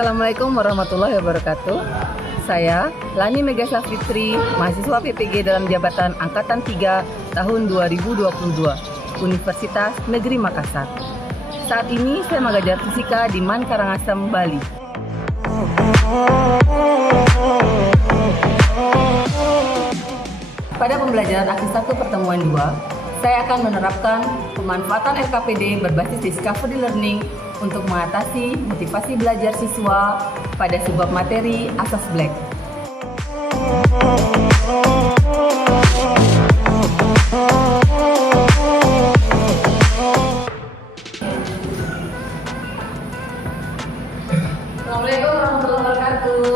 Assalamualaikum warahmatullahi wabarakatuh. Saya Lani Megasa Fitri, mahasiswa PPG dalam jabatan Angkatan 3 tahun 2022, Universitas Negeri Makassar. Saat ini saya mengajar fisika di MAN Karangasem, Bali. Pada pembelajaran aksi 1 pertemuan 2, saya akan menerapkan pemanfaatan LKPD berbasis discovery learning untuk mengatasi motivasi belajar siswa pada subbab materi asas Black. Assalamualaikum warahmatullahi wabarakatuh.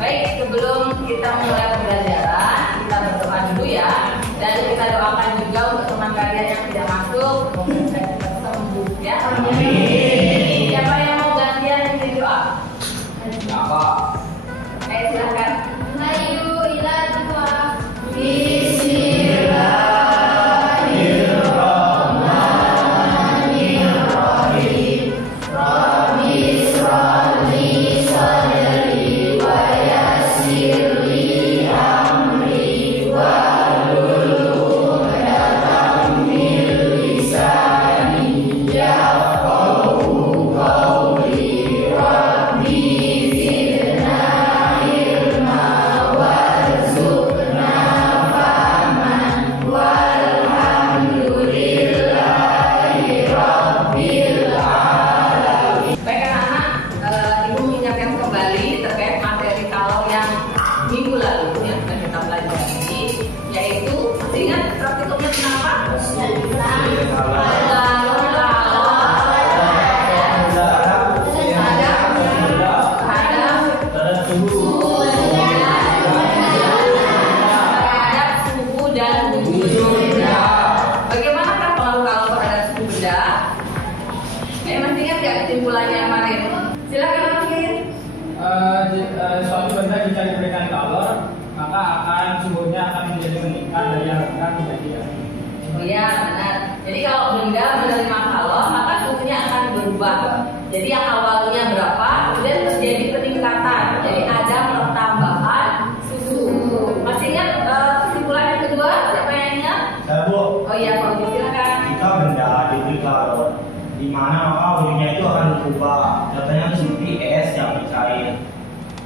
Baik, sebelum kita mulai pembelajaran, kita berdoa dulu ya. Dan kita doakan juga untuk teman kalian yang tidak masuk, semoga kita sembuh ya. Amin. Siapa yang mau gantian di doa? Siapa? Silakan. Ayo ila doa. Minggu lalu yang sudah kita pelajari, yaitu ingat praktikumnya kenapa? Suhu dan benda. Bagaimanakah pengaruh kalor terhadap suhu benda? Masih ingat nggak kesimpulannya kemarin? Silakan Alvin. Suatu benda jika diberikan kalor, maka akan suhunya akan menjadi meningkat dari yang rendah menjadi yang tinggi. Oh iya, benar. Jadi kalau benda menerima kalor, maka suhunya akan berubah. Jadi yang awalnya berapa, kemudian terjadi peningkatan. Jadi ada pertambahan suhu. Masih ingat kesimpulan yang kedua? Siapa yang ingat? Saya, Bu. Oh iya, Pak, silakan. Jika benda diberi kalor, di mana maka volume itu akan berubah. Contohnya seperti es yang bercair.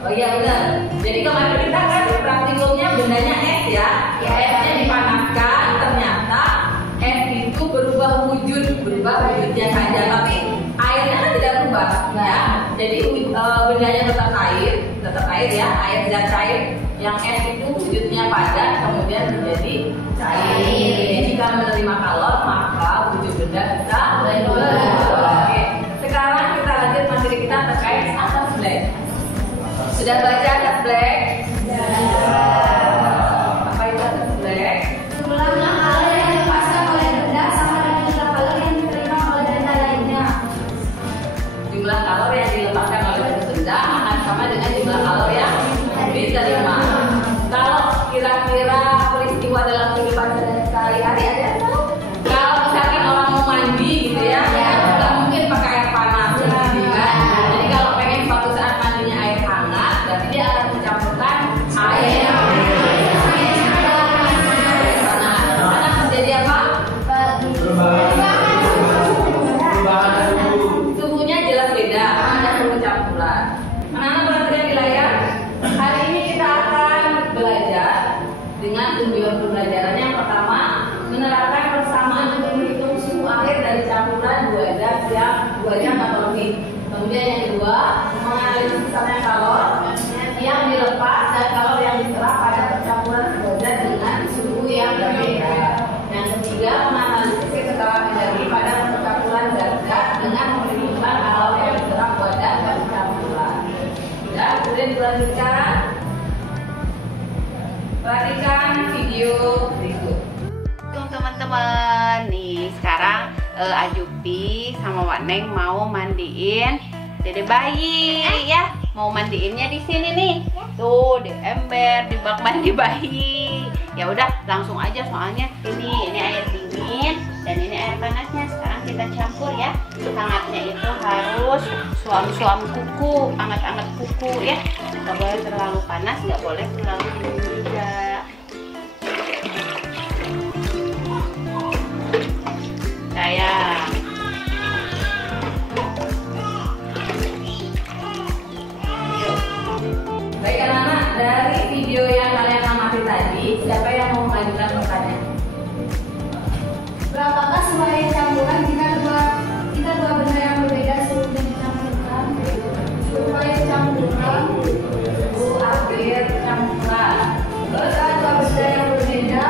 Oh iya benar. Jadi kemarin kita kan praktikumnya bendanya es ya. Esnya dipanaskan, ternyata es itu berubah wujudnya saja, tapi airnya kan tidak berubah ya. Jadi bendanya tetap air ya, air dan cair. Yang es itu wujudnya padat, kemudian menjadi cair. Jadi jika menerima kalor, maka wujud benda bisa berubah. Oke. Sekarang kita lanjut materi kita terkait asas Black. Sudah baca asas Black? Apa itu asas Black? Jumlah kalor yang dilepaskan oleh benda sama dengan jumlah kalor yang diterima oleh benda lainnya. Jumlah kalor yang dilepaskan oleh benda akan sama dengan jumlah kalor yang diterima. Kalau kira-kira peristiwa dalam kehidupan sehari-hari ada tahu? Kalau misalkan orang mau mandi gitu ya, nggak mungkin pakai air panas gitu kan. Jadi kalau pengen suatu saat mandinya air hangat, berarti dia akan mencampurkan air panas. Terjadi apa? Suhunya jelas beda, ada suhu campuran. Anak-anak perhatikan di layar. Hari ini kita akan belajar dengan tujuan pembelajaran yang pertama, menerapkan persamaan untuk menghitung suhu akhir dari campuran dua zat atau lebih. Kemudian Kemudian yang kedua, menganalisis sisanya kalor yang dilepas dan kalor yang diserap pada percampuran karbohidrat dengan suhu yang berbeda. Yang ketiga, menganalisis kekebalan energi pada percampuran zat dengan memperhitungkan kalor yang diserap pada percampuran. Dan kemudian dilanjutkan. Perhatikan video berikut. Teman-teman, nih sekarang Ajupi sama Wak Neng mau mandiin Dede bayi ya. Mau mandiinnya di sini nih. Tuh, di ember, di bak mandi bayi. Ya udah, langsung aja soalnya ini air dingin dan ini air panasnya. Sekarang kita campur ya. Hangatnya itu harus suam-suam kuku, anget-anget kuku ya. Nggak boleh terlalu panas, nggak boleh terlalu dingin juga. Sayang. Baik anak-anak, dari video yang kalian amati tadi, siapa yang mau mengajukan pertanyaan? Berapakah suai campuran jika dua benda yang berbeda suhunya dicampurkan? Suai campuran, Suhu akhir campuran. jika dua benda yang berbeda,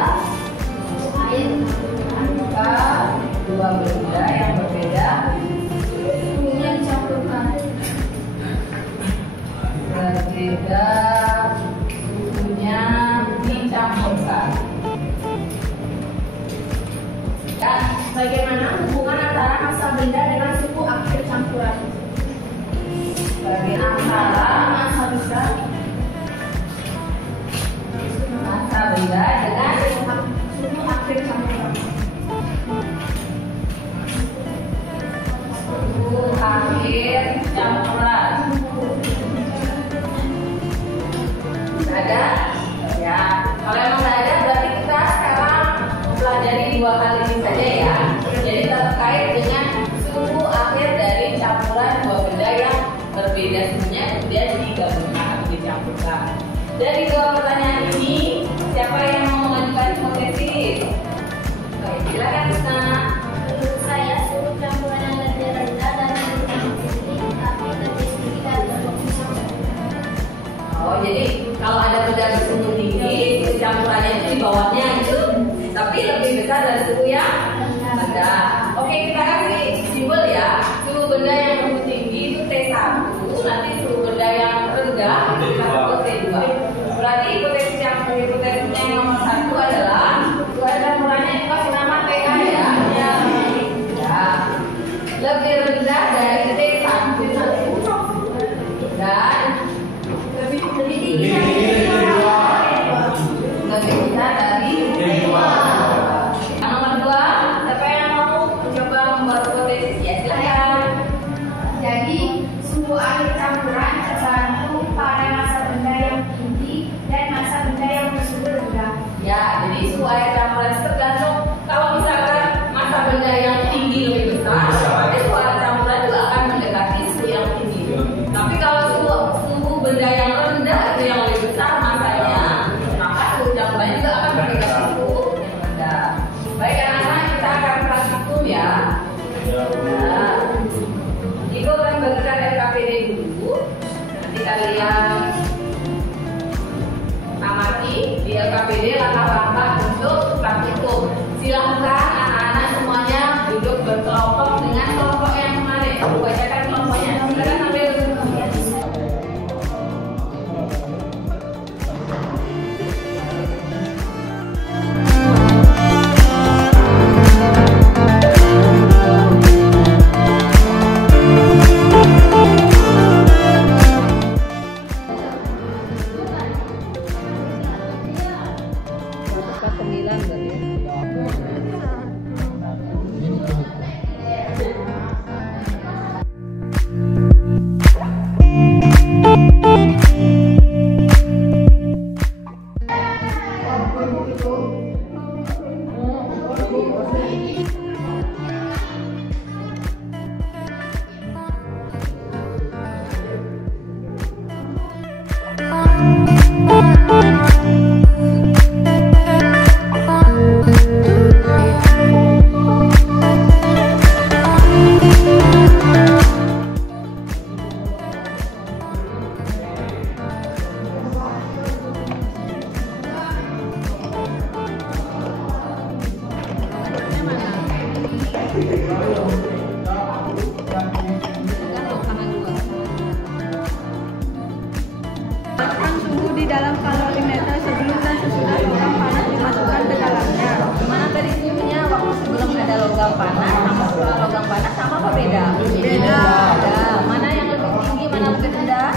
air Jika dua benda yang berbeda suhunya dicampurkan. berbeda suhunya dicampurkan. Dan bagaimana hubungan antara massa benda dengan suhu akhir campuran? Bagi antara Massa benda massa benda dengan suhu akhir campuran. suhu akhir campuran. Ada? Ya. Kalau emang nggak ada, berarti kita sekarang pelajari dua kali ini saja ya. Jadi terkait dengan suhu akhir dari campuran dua benda yang berbeda suhunya kemudian digabungkan atau dicampurkan. Dari dua pertanyaan ini, siapa yang mau mengajukan hipotesis? Baik, silakan Isna. Menurut saya suhu campuran yang lebih rendah dan lebih tinggi, tapi lebih sedikit dari suhu. Oh, jadi kalau ada benda bersuhu tinggi, suhu campurannya itu di bawahnya gitu, tapi lebih besar dari suhu yang rendah. Oke, kita kasih simbol ya. Suhu benda yang bersuhu tinggi itu T1, nanti suhu benda yang rendah kita sebut T2. Berarti hipotesisnya yang nomor 1 adalah suhu campurannya dikasih nama TA ya. Ya. Lebih rendah dari T1 dan lebih tinggi lebih besar dari T2. Yang nomor 2, siapa yang mau mencoba membuat hipotesis ya silakan. Jadi suhu akhir campuran tergantung pada massa benda yang tinggi dan massa benda yang bersuhu rendah. Ya, jadi suhu air campuran itu tergantung. Kalau misalkan massa benda yang tinggi lebih besar, berarti suhu air campuran juga akan mendekati suhu yang tinggi. Tapi kalau suhu benda yang rendah itu yang lebih besar masanya, maka suhu campurannya juga akan mendekati suhu yang rendah. Baik anak-anak, kita akan praktikum ya. Nah, Ibu akan bagikan LKPD dulu. Nanti kalian amati di LKPD langkah-langkah untuk praktikum. Silahkan anak-anak semuanya duduk berkelompok dengan kelompok yang kemarin. Aku bacakan kelompoknya. Silakan ambil. suhunya dalam kalorimeter sebelum dan sesudah logam panas dimasukkan ke dalamnya. Gimana tadi suhunya waktu sebelum ada logam panas sama setelah logam panas sama apa beda? Beda. Beda. Mana yang lebih tinggi, mana lebih rendah?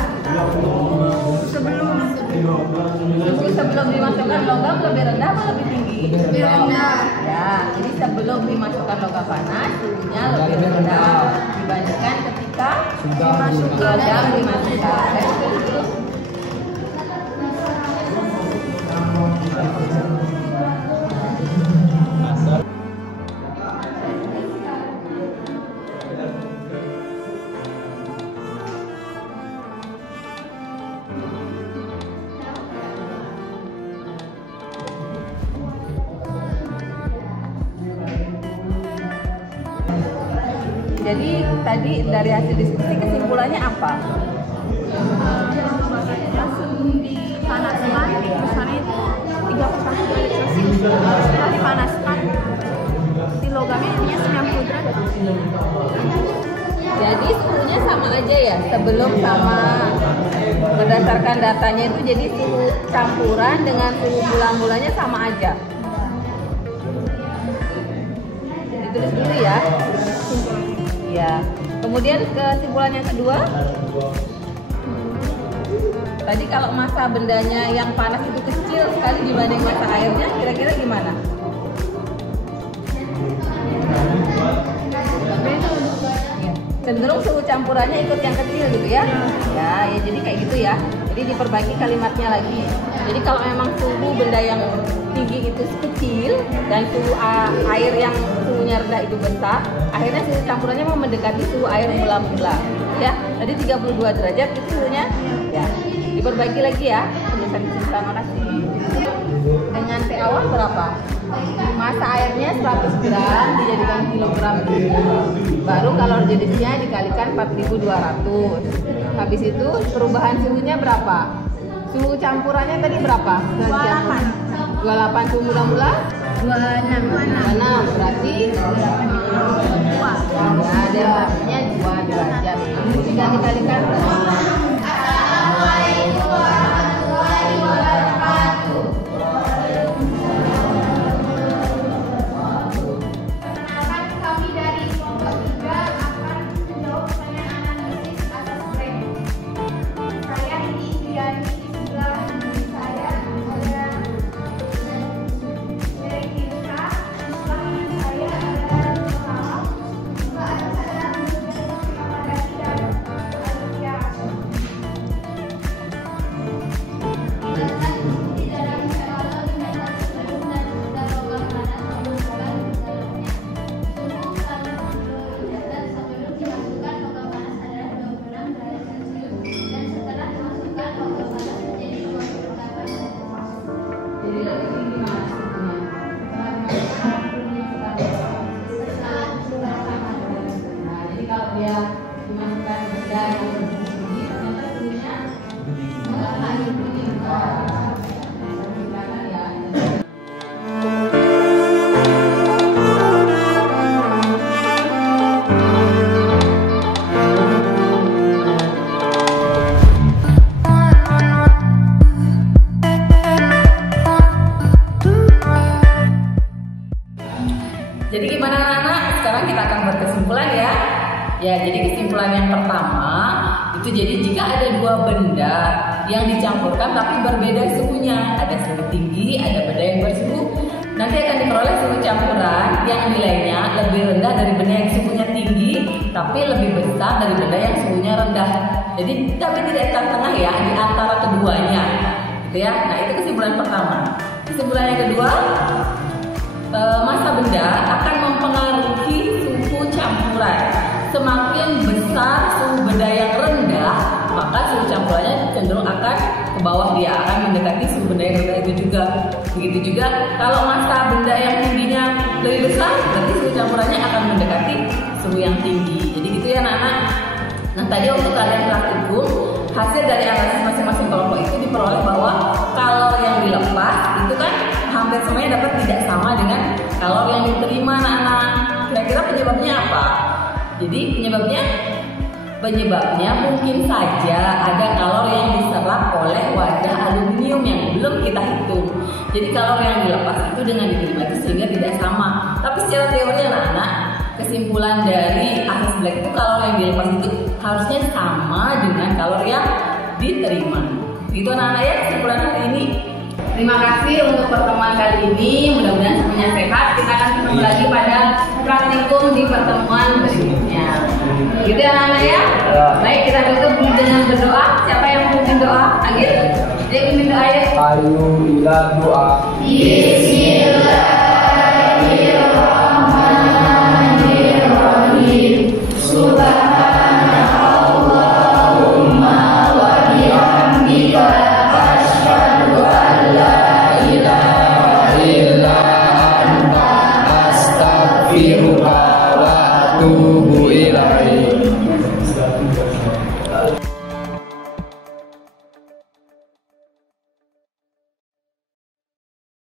Suhu sebelum dimasukkan logam lebih rendah atau lebih tinggi? Lebih rendah. Ya, jadi sebelum dimasukkan logam panas suhunya lebih rendah dibandingkan ketika logam dimasukkan. Jadi tadi dari hasil diskusi kesimpulannya apa? Langsung dipanaskan, misalnya 31 derajat Celcius. Setelah dipanaskan, si logamnya intinya 90 derajat. Jadi suhunya sama aja ya, sebelum sama berdasarkan datanya itu jadi suhu campuran dengan suhu bulan-bulannya sama aja. Ditulis dulu ya. Ya. Kemudian kesimpulan yang kedua. Tadi kalau massa bendanya yang panas itu kecil sekali dibanding massa airnya, kira-kira gimana? Cenderung suhu campurannya ikut yang kecil gitu ya. Ya jadi kayak gitu ya. Jadi diperbaiki kalimatnya lagi. Jadi kalau memang suhu benda yang tinggi itu kecil dan suhu air yang suhunya rendah itu besar, akhirnya suhu campurannya mau mendekati suhu air mula-mula. Ya, tadi 32 derajat itu suhunya. Ya, diperbaiki lagi ya. Penulisan kesimpulan makasih. Dengan T awal berapa? Massa airnya 100 gram dijadikan kilogram dulu. Baru kalori jenisnya dikalikan 4.200. Habis itu perubahan suhunya berapa? Suhu campurannya tadi berapa? 28 suhu mula-mula? 26 berarti 28 nah, derajatnya 2 derajat. Tinggal dikalikan. Assalamualaikum warahmatullahi wabarakatuh. Perkenalkan, kami dari kelompok 3 akan menjawab pertanyaan analisis asas frame. Saya ini Indiani, di sebelah saya ada Derek Tirsa, di sebelah kanan saya ada Muhammad, juga ada saya Ramadhani dan Alifia Hasyim. Di dalam kalorimeter sebelum dan sesudah logam panas memasukkan ke dalamnya. Suhu kalorimeter sebelum dimasukkan logam panas adalah 26 derajat Celcius dan setelah dimasukkan logam panas menjadi 28 derajat Celcius. Jadi lebih tinggi mana suhunya? Nah, jadi kalau dia dimasukkan benda yang lebih tinggi, ternyata suhunya enggak naik tinggi. Kelihatan ya. Jadi gimana anak-anak? Sekarang kita akan buat kesimpulan ya. Ya, jadi kesimpulan yang pertama itu jadi jika ada dua benda yang dicampurkan tapi berbeda suhunya, ada suhu tinggi, ada benda yang bersuhu, nanti akan diperoleh suhu campuran yang nilainya lebih rendah dari benda yang suhunya tinggi tapi lebih besar dari benda yang suhunya rendah. Jadi tapi tidak di tengah ya, di antara keduanya, gitu ya. Nah itu kesimpulan pertama. Kesimpulan yang kedua, massa benda akan mempengaruhi suhu campuran. Semakin besar suhu benda yang rendah, maka suhu campurannya cenderung akan ke bawah, dia akan mendekati suhu benda yang rendah itu juga. Begitu juga kalau massa benda yang tingginya lebih besar, berarti suhu campurannya akan mendekati suhu yang tinggi. Jadi gitu ya anak-anak. Nah tadi untuk kalian praktikum, hasil dari analisis masing-masing kelompok itu diperoleh bahwa kalori yang dilepas itu kan hampir semuanya dapat tidak sama dengan kalori yang diterima anak-anak. Kira-kira penyebabnya apa? Jadi penyebabnya mungkin saja ada kalori yang diserap oleh wadah aluminium. kalori yang dilepas itu dengan diterima itu sehingga tidak sama. Tapi secara teori anak-anak, kesimpulan dari Aris Black itu kalori yang dilepas itu harusnya sama dengan kalori yang diterima. Itu anak-anak ya kesimpulan hari ini. Terima kasih untuk pertemuan kali ini. Mudah-mudahan semuanya sehat. Kita akan ketemu lagi pada praktikum di pertemuan berikutnya. Gitu ya anak-anak ya. Baik, kita tutup dulu dengan berdoa. Siapa yang mau bikin doa? Agil? Dia bikin doa ya. Ayo bila doa. Yes.